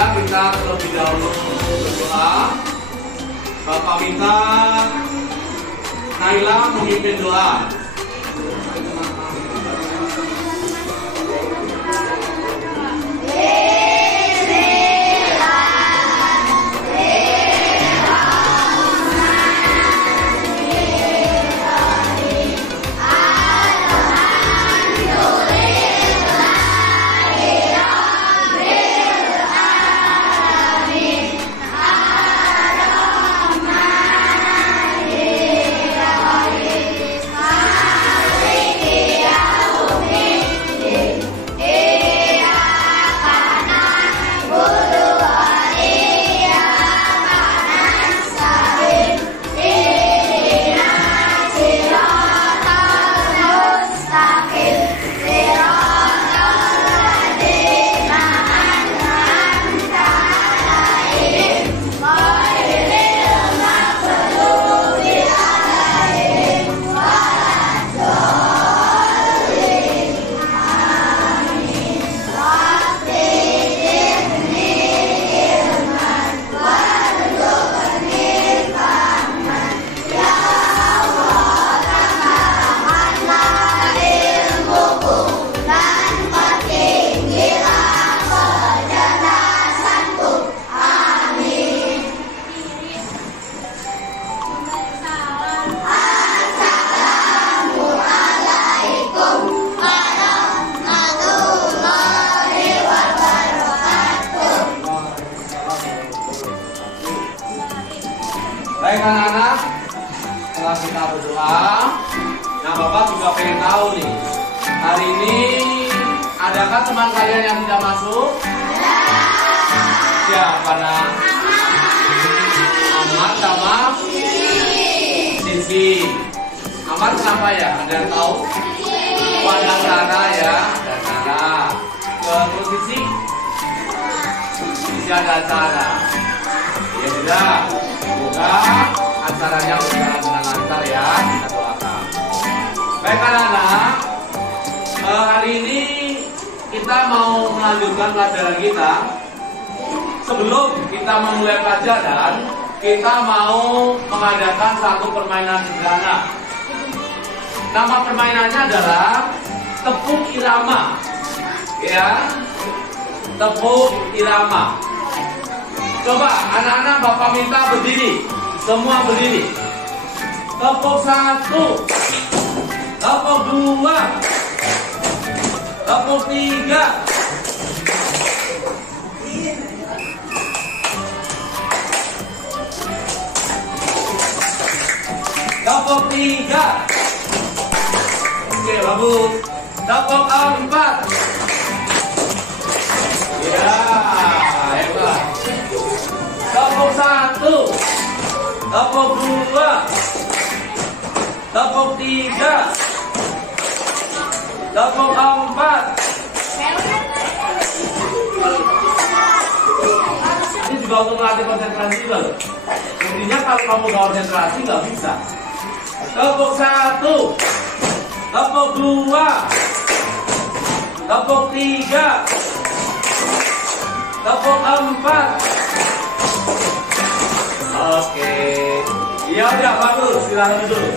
marilah kita terlebih dahulu berdoa. Bapak minta Naila memimpin doa. Baik anak-anak, setelah kita berdoa, nah Bapak juga pengen tahu nih, hari ini adakah teman kalian yang tidak masuk? Siapa nak? Ahmad sama Sisi. Ahmad kenapa ya? Ada yang tahu? Ada Sarah ya, ada Sarah. Terus Sisi? Sisi ada Sarah. Ya sudah. Semoga acaranya berjalan dengan lancar ya, kita doakan. Baik anak-anak, hari ini kita mau melanjutkan pelajaran kita. Sebelum kita memulai pelajaran, kita mau mengadakan satu permainan sederhana. Nama permainannya adalah tepuk irama, ya, tepuk irama. Coba anak-anak Bapak minta berdiri, semua berdiri. Tepuk 1, tepuk 2, tepuk 3, tepuk 3. Oke, bagus. Tepuk 4. Ya, hebat. Tepuk 1, tepuk 2, tepuk 3, tepuk 4. Ini juga untuk melatih konsentrasi juga loh. Intinya kalau kamu gak konsentrasi nggak bisa. Tepuk 1, tepuk 2, tepuk 3, tepuk 4. Oke, ya udah bagus, silahkan dulu.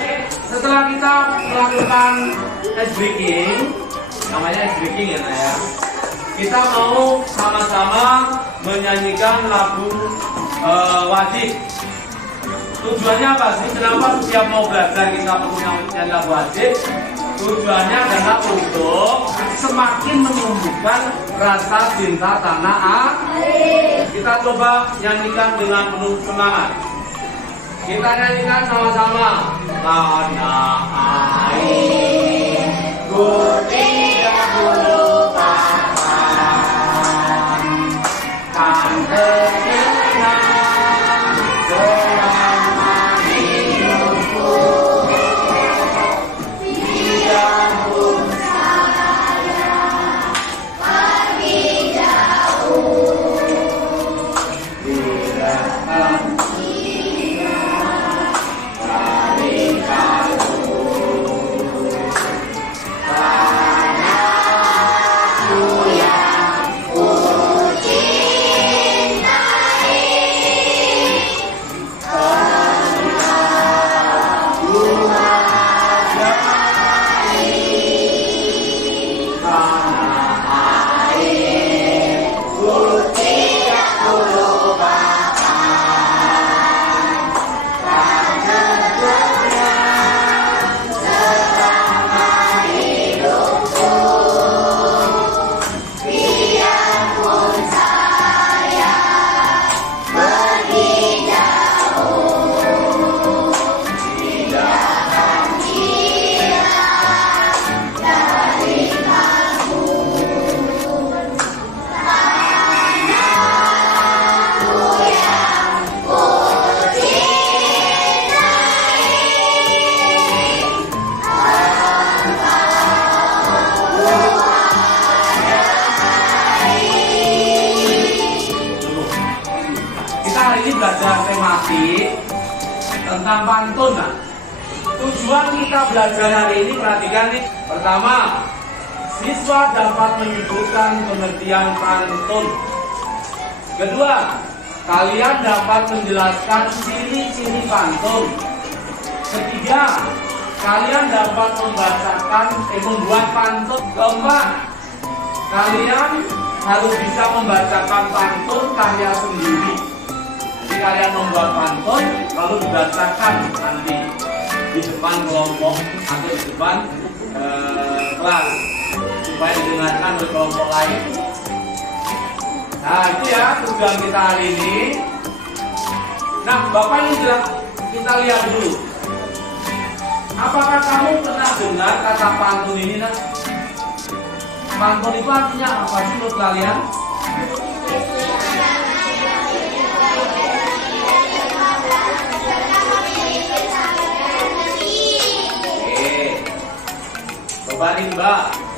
Nah, setelah kita melakukan ice breaking, namanya ice breaking ya, Naya. Kita mau sama-sama menyanyikan lagu wajib. Tujuannya apa sih? Kenapa setiap mau belajar kita perlu nyanyi lagu wajib? Tujuannya adalah untuk semakin menumbuhkan rasa cinta tanah air. Kita coba nyanyikan dengan penuh semangat. Kita nyanyikan sama-sama. Tanah air, ku tidak melupakan kan terkenal selama hidupku. Biarpun saya pergi jauh, biarkan dari kalbu. belajar tematik tentang pantun. Nah, tujuan kita belajar hari ini, perhatikan nih. Pertama, siswa dapat menyebutkan pengertian pantun. Kedua, kalian dapat menjelaskan ciri-ciri pantun. Ketiga, kalian dapat membuat pantun. Keempat, kalian harus bisa membacakan pantun karya sendiri. Jadi kalian membuat pantun lalu dibacakan nanti di depan kelompok atau di depan kelas supaya didengarkan oleh kelompok lain. Nah, itu ya tujuan kita hari ini. Nah, Bapak ini kita lihat dulu. Apakah kamu pernah dengar kata pantun ini? Nah, pantun itu artinya apa sih menurut kalian? Oke, coba nih Mbak.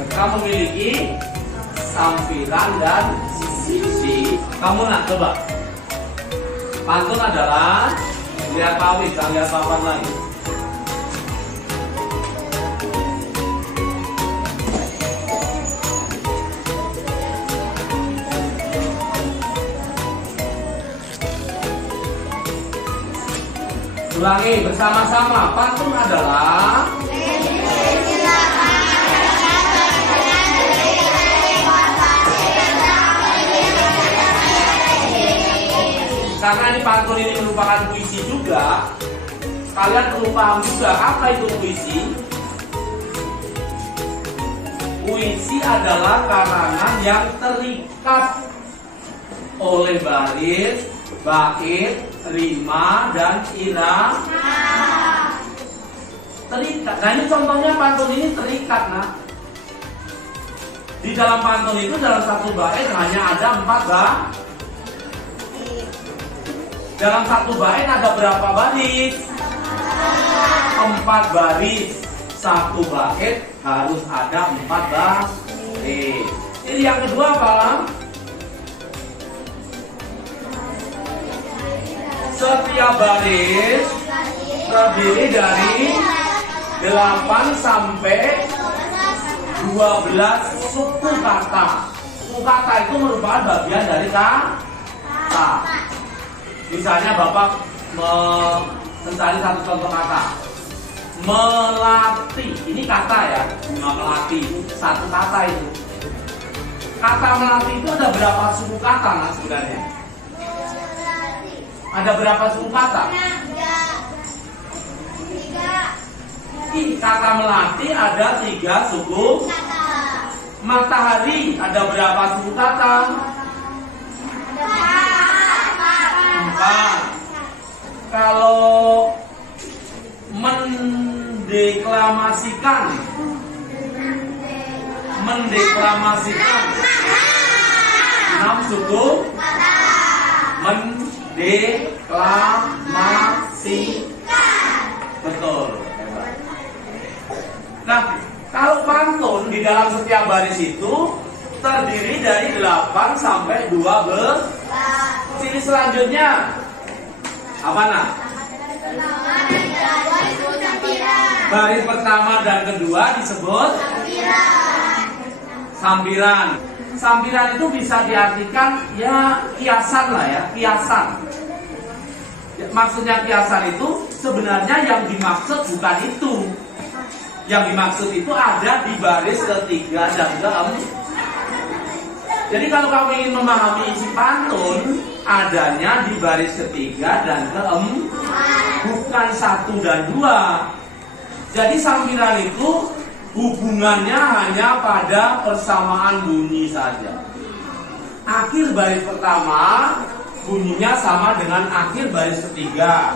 Serta memiliki tampilan dan sisi. Kamu nak coba. Pantun adalah lihat pawis, jangan lihat papan lagi. Ulangi bersama-sama. Pantun adalah karena ini pantun ini merupakan puisi juga, kalian perlu paham juga apa itu puisi. Puisi adalah karangan yang terikat oleh baris, bait, rima, dan irama. Terikat. Nah, ini contohnya pantun ini terikat. Nah, di dalam pantun itu dalam satu bait hanya ada 4 baris. Dalam satu bait ada berapa baris? 4 baris. Satu bait harus ada 4 baris. Jadi yang kedua apa? Setiap baris terdiri dari 8 sampai 12 suku kata. Suku kata itu merupakan bagian dari kata. Misalnya Bapak mencari satu contoh kata. Melati, ini kata ya, bunga melati, satu kata itu. Kata melati itu ada berapa suku kata mas sebenarnya? Ada berapa suku kata? 3. Kata melati ada 3 suku kata. Matahari ada berapa suku kata? 4. Kalau mendeklamasikan 6 suku mendeklamasikan. Betul. Nah, kalau pantun di dalam setiap baris itu terdiri dari 8 sampai 12. Ciri selanjutnya apa nak? Baris pertama dan kedua disebut sampiran. Sampiran itu bisa diartikan ya kiasan lah ya, kiasan. Maksudnya kiasan itu sebenarnya yang dimaksud bukan itu. Yang dimaksud itu ada di baris ketiga dan keempat. Jadi kalau kamu ingin memahami isi pantun, adanya di baris ketiga dan keempat, bukan 1 dan 2. Jadi sampiran itu hubungannya hanya pada persamaan bunyi saja. Akhir baris pertama bunyinya sama dengan akhir baris ketiga.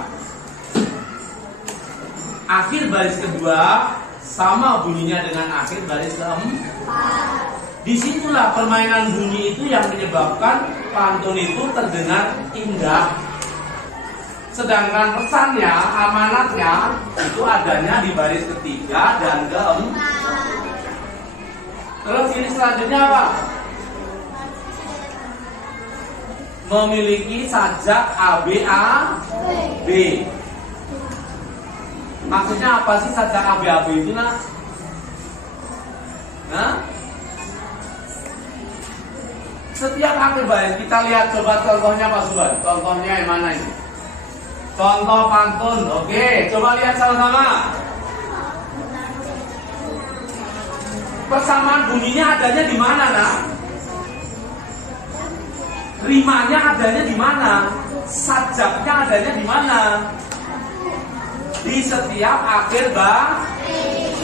Akhir baris kedua sama bunyinya dengan akhir baris keempat. Disitulah permainan bunyi itu yang menyebabkan pantun itu terdengar indah. Sedangkan pesannya, amanatnya itu adanya di baris ketiga dan keempat. Terus ini selanjutnya apa? Memiliki sajak ABAB. Maksudnya apa sih sajak ABAB itu, nak? Setiap akhir baris kita lihat, coba contohnya Pak Suban. Contohnya yang mana ini? Contoh pantun. Oke, coba lihat sama-sama. Persamaan bunyinya adanya di mana, nak? Rimanya adanya di mana? Sajaknya adanya di mana? Di setiap akhir baris.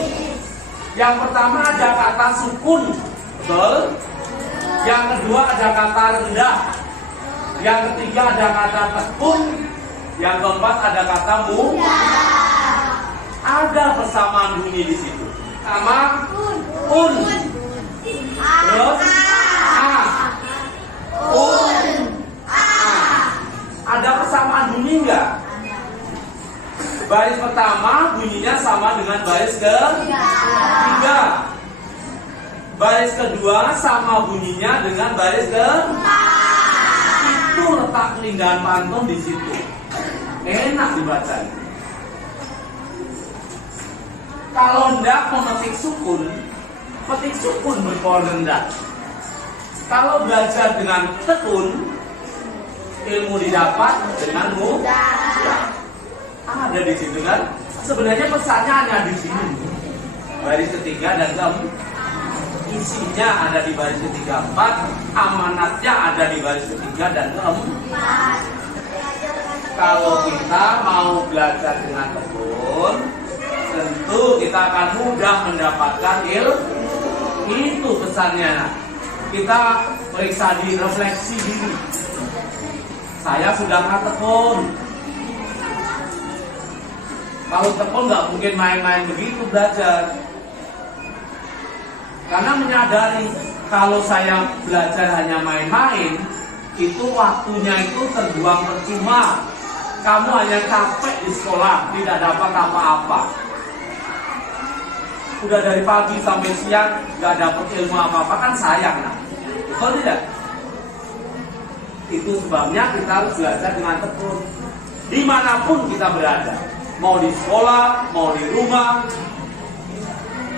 Yang pertama ada kata sukun, betul? Yang kedua ada kata rendah. Yang ketiga ada kata tekun. Yang keempat ada kata mudah. Ada persamaan bunyi di situ. Sama un. Terus a. Un. A. Ada persamaan bunyi enggak? Baris pertama bunyinya sama dengan baris ketiga. Baris kedua sama bunyinya dengan baris keempat. Itu letak keindahan pantun di situ. Enak dibaca. Kalau hendak memetik sukun, petik sukun berpohon rendah. Kalau belajar dengan tekun, ilmu didapat dengan mudah. Ada di situ kan? Sebenarnya pesannya hanya di sini. Baris ketiga dan keempat. Isinya ada di baris ketiga empat, amanatnya ada di baris ketiga dan keempat. Kalau kita mau belajar dengan tekun, tentu kita akan mudah mendapatkan ilmu. Itu pesannya. Kita periksa di refleksi diri. Saya sudah nggak tekun. Kalau tekun nggak mungkin main-main begitu belajar. Karena menyadari kalau saya belajar hanya main-main, itu waktunya itu terbuang percuma. Kamu hanya capek di sekolah, tidak dapat apa-apa. Udah dari pagi sampai siang nggak dapat ilmu apa-apa, kan sayang, nah. Betul tidak? Itu sebabnya kita harus belajar dengan tekun. Dimanapun kita berada, mau di sekolah, mau di rumah,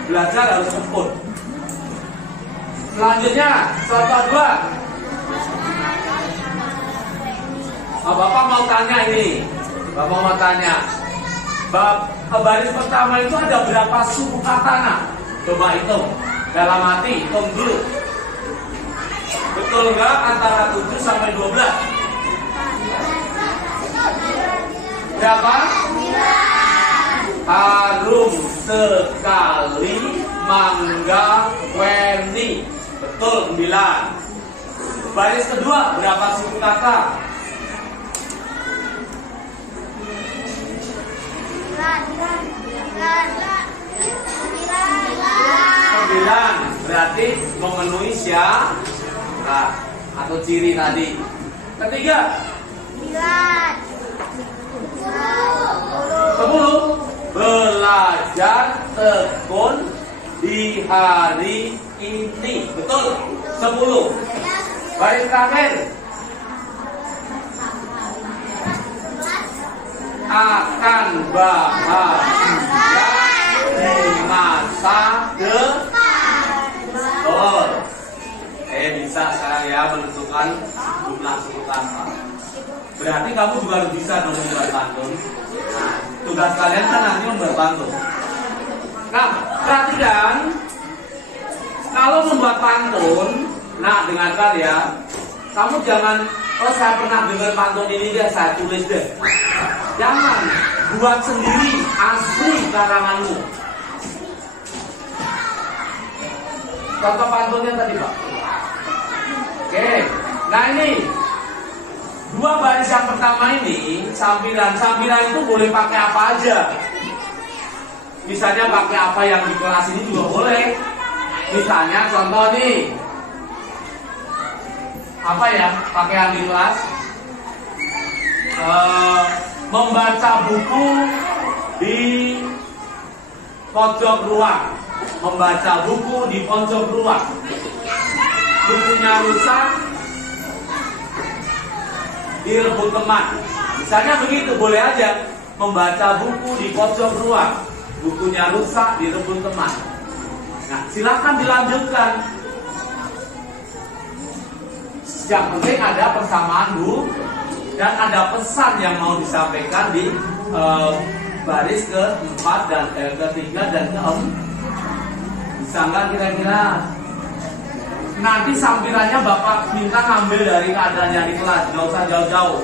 belajar harus tekun. Selanjutnya, contoh 2. Bapak mau tanya ini. Bapak mau tanya. Baris pertama itu ada berapa suku kata, nak? Coba hitung. Dalam hati, hitung dulu. Betul nggak antara 7 sampai 12? Berapa? 9. Harum sekali mangga weni. Betul, 9. Baris kedua berapa suku kata? 9. Berarti memenuhi syarat atau ciri tadi. Ketiga 10. Belajar tekun di hari ini. Betul, 10. Baris terakhir akan bahagia di masa depan. Betul. Bisa sekarang ya menentukan jumlah suku kata. Berarti kamu juga harus bisa dong membuat pantun. Nah, tugas kalian kan nanti membuat pantun. Nah, perhatikan, kalau membuat pantun, nah dengarkan ya, kamu jangan, oh saya pernah dengar pantun ini deh, saya tulis deh. Jangan, buat sendiri, asli karanganmu. Contoh pantunnya tadi, Pak. Oke, nah ini 2 baris yang pertama ini sampiran itu boleh pakai apa aja. Misalnya pakai apa yang di kelas ini juga boleh. Misalnya contoh nih, apa ya pakai yang di kelas? membaca buku di pojok ruang. Membaca buku di pojok ruang. Bukunya rusak, direbut teman. Misalnya begitu, boleh aja. Membaca buku di pojok ruang, bukunya rusak, direbut teman. Nah, silakan dilanjutkan. Yang penting ada persamaan bu, dan ada pesan yang mau disampaikan di baris ke-4 dan ke-3 dan ke-6. Bisa nggak kira-kira? Nanti sampirannya Bapak minta ngambil dari keadaannya di kelas, nggak usah jauh-jauh.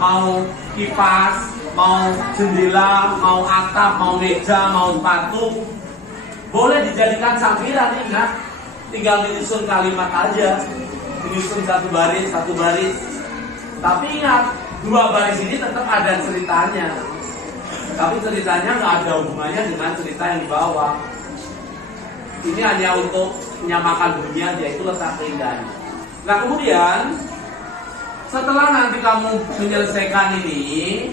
Mau kipas, mau jendela, mau atap, mau meja, mau sepatu, boleh dijadikan sampiran, ingat. Tinggal menyusun kalimat aja, menyusun satu baris. Tapi ingat, 2 baris ini tetap ada ceritanya. Tapi ceritanya nggak ada hubungannya dengan cerita yang di bawah. Ini hanya untuk menyamakan bunyi aja, itu letak keindahannya. Nah kemudian setelah nanti kamu menyelesaikan ini,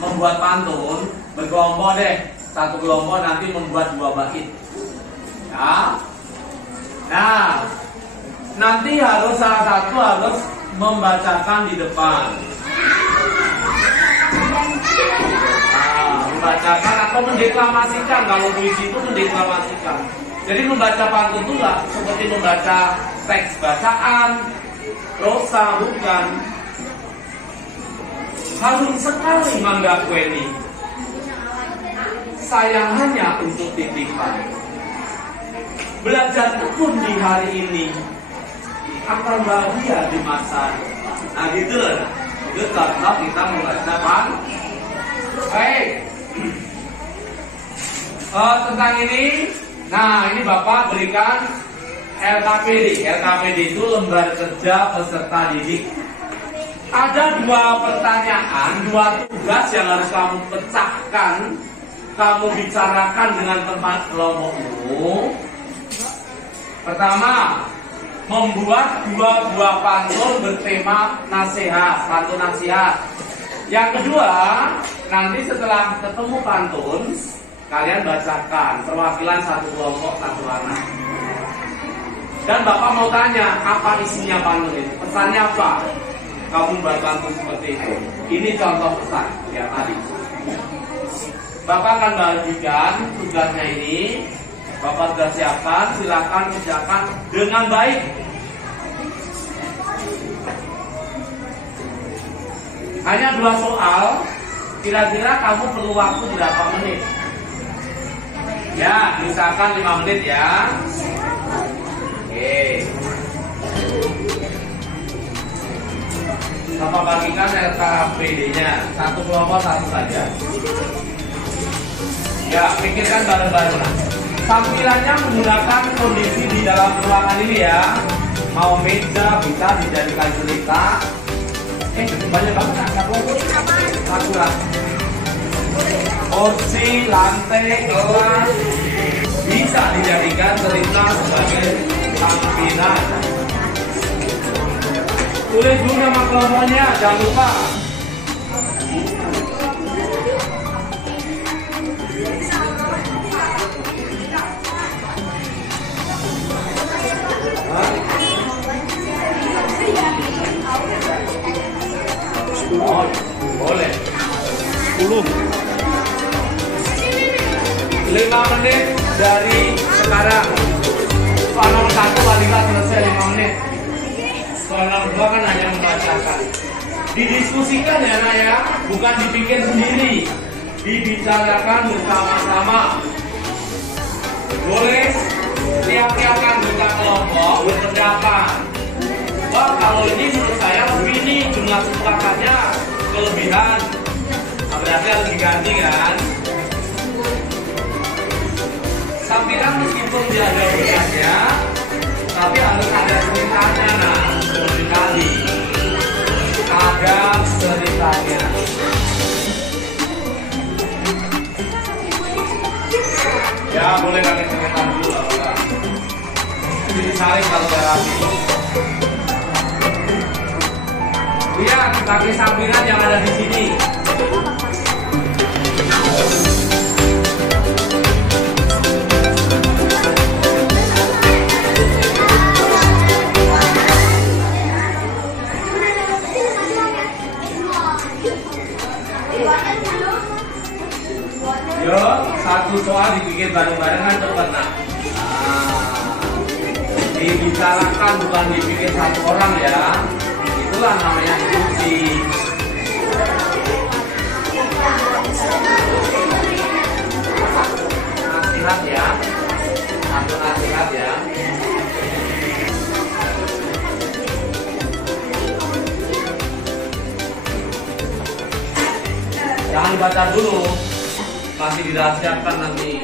membuat pantun, berkelompok deh. Satu kelompok nanti membuat 2 bait. Ya. Nah, nanti harus salah satu harus membacakan di depan. Nah, membacakan atau mendeklamasikan. Kalau puisi itu mendeklamasikan. Jadi membaca pantun itu nggak seperti membaca teks bacaan, prosa, bukan. Harum sekali Mangga Kweni, sayang hanya untuk titipan. Belajar tekun di hari ini akan bahagia di masa depan. Nah gitu loh. Itu contoh kita membaca pantun. Baik. Tentang ini, nah ini Bapak berikan LKPD. LKPD itu lembar kerja peserta didik. Ada 2 pertanyaan, 2 tugas yang harus kamu pecahkan, kamu bicarakan dengan teman kelompokmu. Pertama, membuat 2 buah pantun bertema nasihat, pantun nasihat. Yang kedua, nanti setelah ketemu pantun, kalian bacakan perwakilan satu kelompok, satu anak. Dan Bapak mau tanya, apa isinya pantun itu? Pesannya apa? Kamu buat pantun seperti itu. Ini contoh pesan, lihat tadi. Bapak akan bagikan tugasnya ini. Bapak sudah siapkan, silakan kerjakan dengan baik. Hanya 2 soal. Kira-kira kamu perlu waktu berapa menit? Ya, misalkan 5 menit ya. Oke. Bapak bagikan LKPD-nya. Satu kelompok, satu saja. Ya, pikirkan bareng-bareng. Tampilannya menggunakan kondisi di dalam ruangan ini ya. Mau meja bisa dijadikan cerita. Banyak banget nggak boleh. Satu lah. Kursi, lantai, kelas bisa dijadikan cerita sebagai tampilan. Tulis dulu nama kelompoknya, jangan lupa. Oh, boleh. 10. 5 menit dari sekarang. Soal nomor 1 balita selesai 5 menit. Soal nomor 2 kan hanya membacakan. Didiskusikan ya nak ya, bukan dibikin sendiri. Dibicarakan bersama-sama. Boleh tiap-tiap anggota kelompok berpendapat. Wah kalau ini menurut saya begini, jumlah kesepakatannya kelebihan. Nah, berarti harus diganti kan? Tampilan meskipun dia ada urutnya, tapi harus ada ceritanya. Nah, seperti tadi ada ceritanya. Ya boleh pakai cerita dulu lah. Jadi saling kalau udah rapi. Lihat pakai sampiran yang ada di sini. Yo, satu soal dibikin bareng-barengan cepet nah. Dibicarakan bukan dibikin satu orang ya. Itulah namanya diskusi. Nasihat ya, satu nasihat ya. Jangan dibaca dulu, masih dirahasiakan nanti.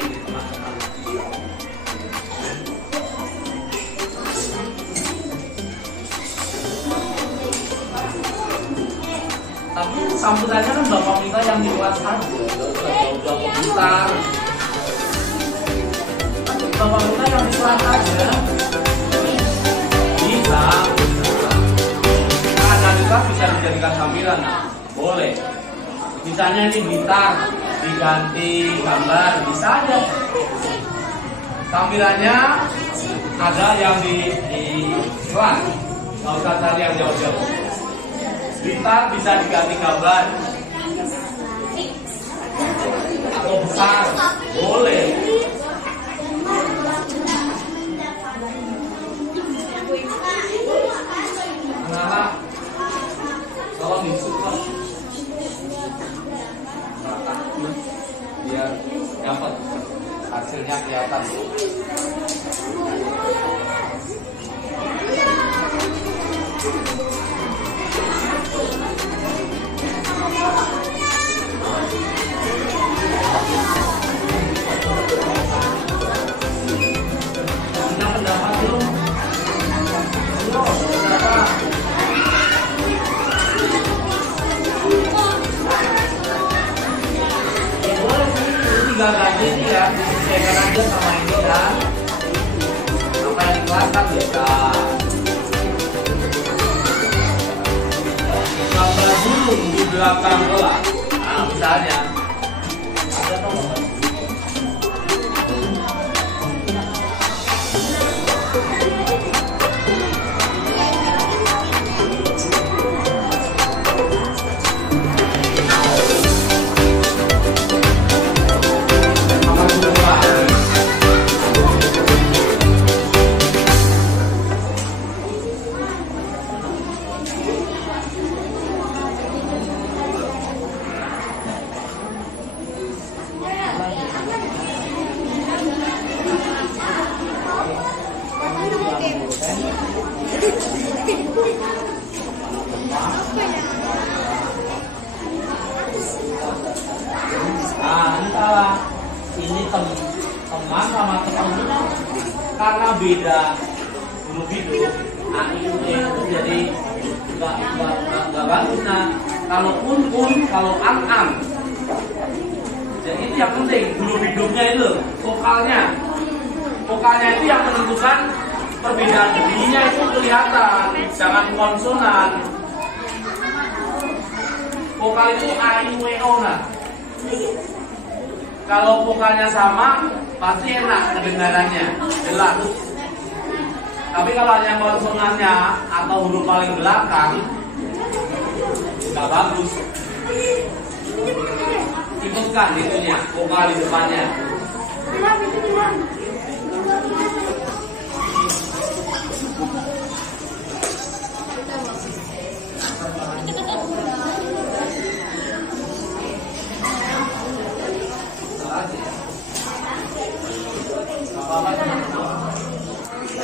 Tapi sambutannya kan Bapak minta yang di kelas aja, jauh-jauh bentar. Bapak minta yang di kelas aja. Bisa. Karena di kelas bisa dijadikan sambilan, nah. Boleh. Misalnya ini gitar diganti gambar, bisa aja. Sambilannya ada yang di kelas, nggak usah cari yang jauh-jauh. Gitar bisa diganti gambar atau besar, boleh. Anak-anak, tolong disupport biar dapat hasilnya kelihatan. Punya pendapat belum? Ayo, pendapat. Tinggal ganti ini ya, disesuaikan aja sama ini ya. Apa yang di kelas kan biasa. Gambar dulu di belakang kelas. Nah, misalnya ada nomor. Nah, ini teman sama temannya karena beda huruf hidup, nah itu jadi nggak bagus. Nah, kalau kun, kalau an, jadi itu yang penting huruf hidupnya itu vokalnya itu yang menentukan perbedaan bunyinya itu kelihatan, jangan konsonan. Vokal itu a, i, u, e, o. Nah, kalau vokalnya sama, pasti enak kedengarannya, jelas. Tapi kalau hanya konsonannya atau huruf paling belakang, nggak bagus. Ikutkan itunya, vokal di depannya.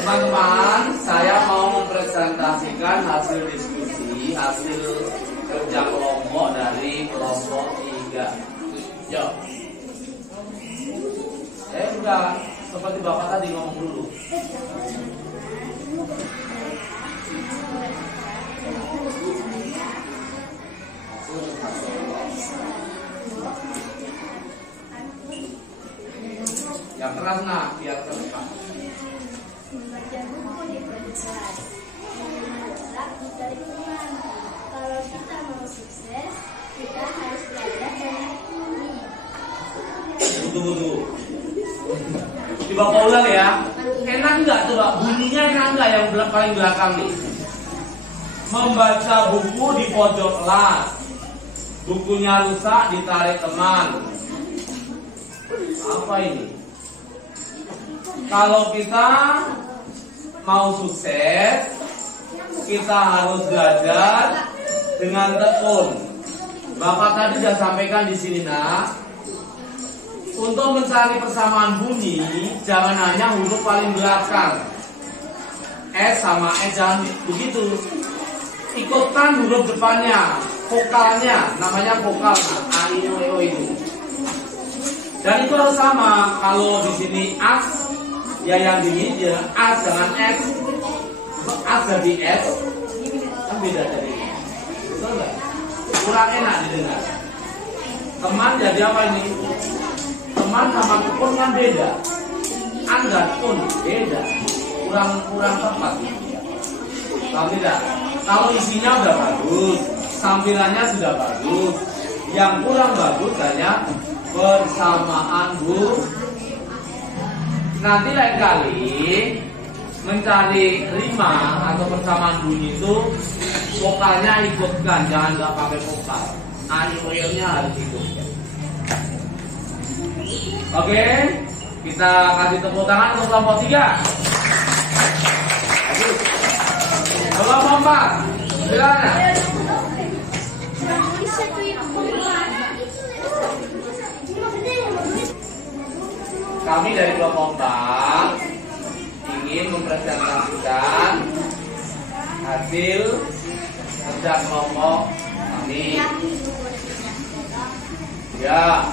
Teman-teman, saya mau mempresentasikan hasil diskusi, hasil kerja kelompok dari kelompok 3. Yo. Saya udah seperti Bapak tadi ngomong dulu. Yang keras nah, biar terdekat. Membaca buku dipercepat, menolak mencari teman. Kalau kita mau sukses, kita harus belajar banyak ini. Tunggu. Coba ulang ya. Enak nggak coba? Bunyinya enak nggak yang paling belakang nih? Membaca buku di pojok kelas. Bukunya rusak ditarik teman. Apa ini? Kalau kita mau sukses, kita harus belajar dengan tekun. Bapak tadi sudah sampaikan di sini, nak. Untuk mencari persamaan bunyi, jangan hanya huruf paling belakang. S sama E jangan begitu. Ikutkan huruf depannya, vokalnya, namanya vokal, A, I, O, itu. Dan itu harus sama. Kalau di sini A, ya yang di media A dengan S, A jadi S, kan beda dari ini. Betul nggak? Kurang enak didengar. Teman jadi apa ini? Teman sama pun kan beda. Anda pun beda. Kurang tepat. Kalau tidak, kalau isinya sudah bagus, tampilannya sudah bagus, yang kurang bagus hanya persamaan bu. Nanti lain kali mencari rima atau persamaan bunyi itu vokalnya ikutkan, jangan nggak pakai vokal. Anya harus ikutkan. Oke, kita kasih tepuk tangan untuk kelompok 3. Kelompok 4, silakan. Kami dari kelompok 4 ingin mempresentasikan hasil kerja kelompok kami. Ya.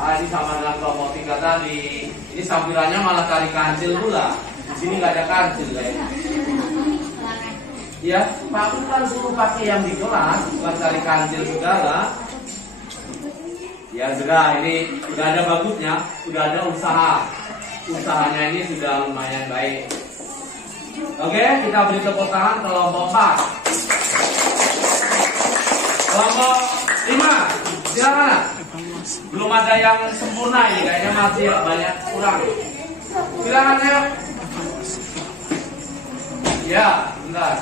Nah, ini sama dengan kelompok 3 tadi. Ini sampirannya malah cari kancil pula. Di sini nggak ada kancil kayaknya. Ya, Pak kan suruh pakai yang di kelas, bukan cari kancil segala. Ya sudah, ini sudah ada bagusnya, sudah ada usaha. Usahanya ini sudah lumayan baik. Oke, kita beri tepuk tangan kelompok 4. Kelompok 5, silakan. Belum ada yang sempurna ini, kayaknya masih banyak kurang. Silakan ayo. Ya, bentar.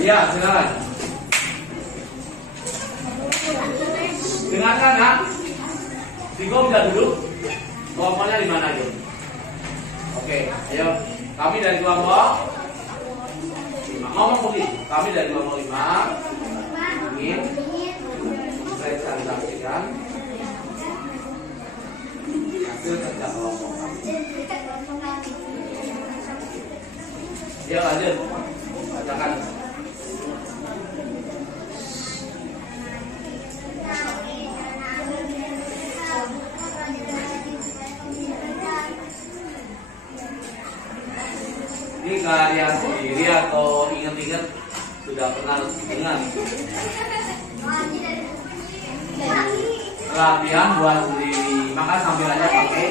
Ya, silakan. Dengarkan, nak. Tigo bisa duduk. Kelompoknya di mana aja? Oke, ayo. Kami dari kelompok 5. Ngomong begitu. Kami dari kelompok 5 ingin presentasikan hasil kerja kelompok. Ya, lanjut. Bacakan. Ini karya sendiri atau ingat-ingat sudah pernah dengar? Latihan buat sendiri, maka sambilannya pakai.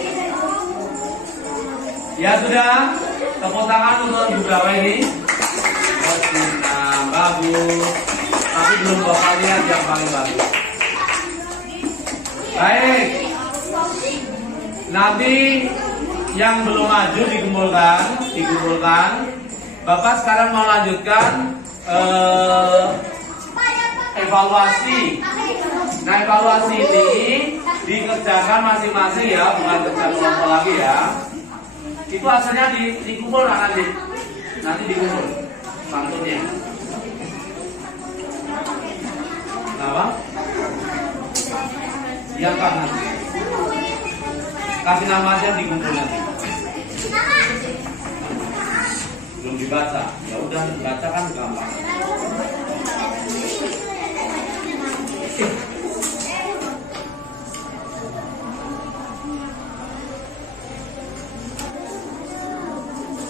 Ya sudah, tepuk tangan untuk beberapa ini. Nah, bagus. Tapi belum bakal lihat yang paling bagus. Baik. Nanti yang belum maju dikumpulkan. Bapak sekarang mau lanjutkan evaluasi. Nah, evaluasi ini dikerjakan masing-masing ya, bukan kerja kelompok lagi ya. Itu hasilnya dikumpul nanti dikumpul pantunnya. Kenapa? Yang kanan. Kasih nama aja dikumpul nanti. Belum dibaca, ya udah dibaca kan gampang.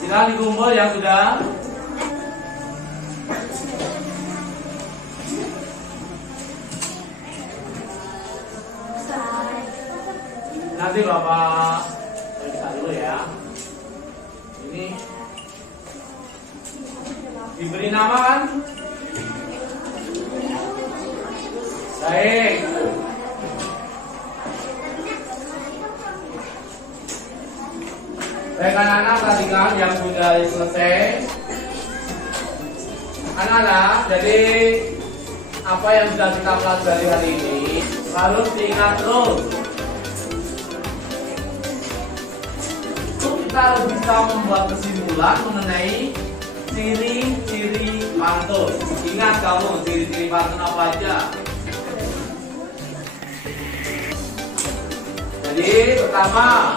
Silakan dikumpul yang sudah. Nanti Bapak periksa dulu ya. Ini diberi nama kan? Baik. Baik anak-anak, perhatikan yang sudah selesai. Anak-anak, jadi apa yang sudah kita pelajari hari ini harus diingat terus. Untuk kita harus bisa membuat kesimpulan mengenai ciri-ciri pantun. Ingat kamu ciri-ciri pantun apa aja? Jadi pertama,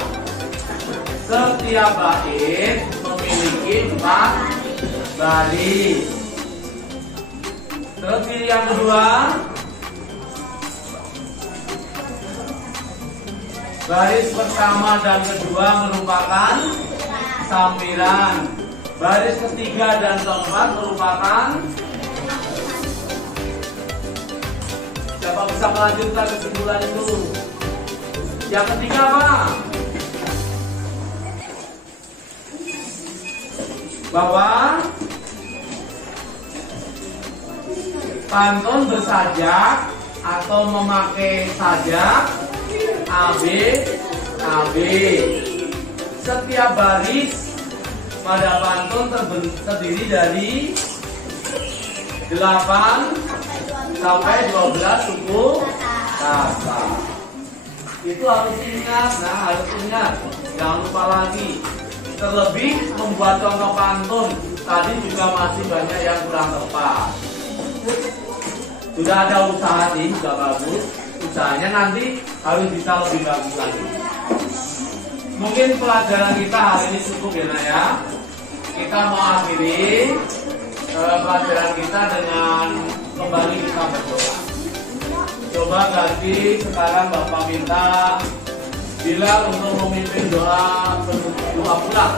setiap bait memiliki 4 baris. Terus ciri yang kedua, baris pertama dan kedua merupakan sampiran. Baris ketiga dan keempat merupakan. Siapa bisa melanjutkan kesimpulan itu? Yang ketiga apa? Bahwa pantun bersajak atau memakai sajak AB. Setiap baris pada pantun terdiri dari 8 sampai 12 suku kata. Itu harus ingat, jangan lupa lagi. Terlebih membuat contoh pantun tadi juga masih banyak yang kurang tepat. Sudah ada usaha sih, sudah bagus. Usahanya nanti harus bisa lebih bagus lagi. Mungkin pelajaran kita hari ini cukup ya Nak ya. Kita mau akhiri pelajaran kita dengan kembali kita berdoa. Coba ganti sekarang Bapak minta Bila untuk memimpin doa pulang.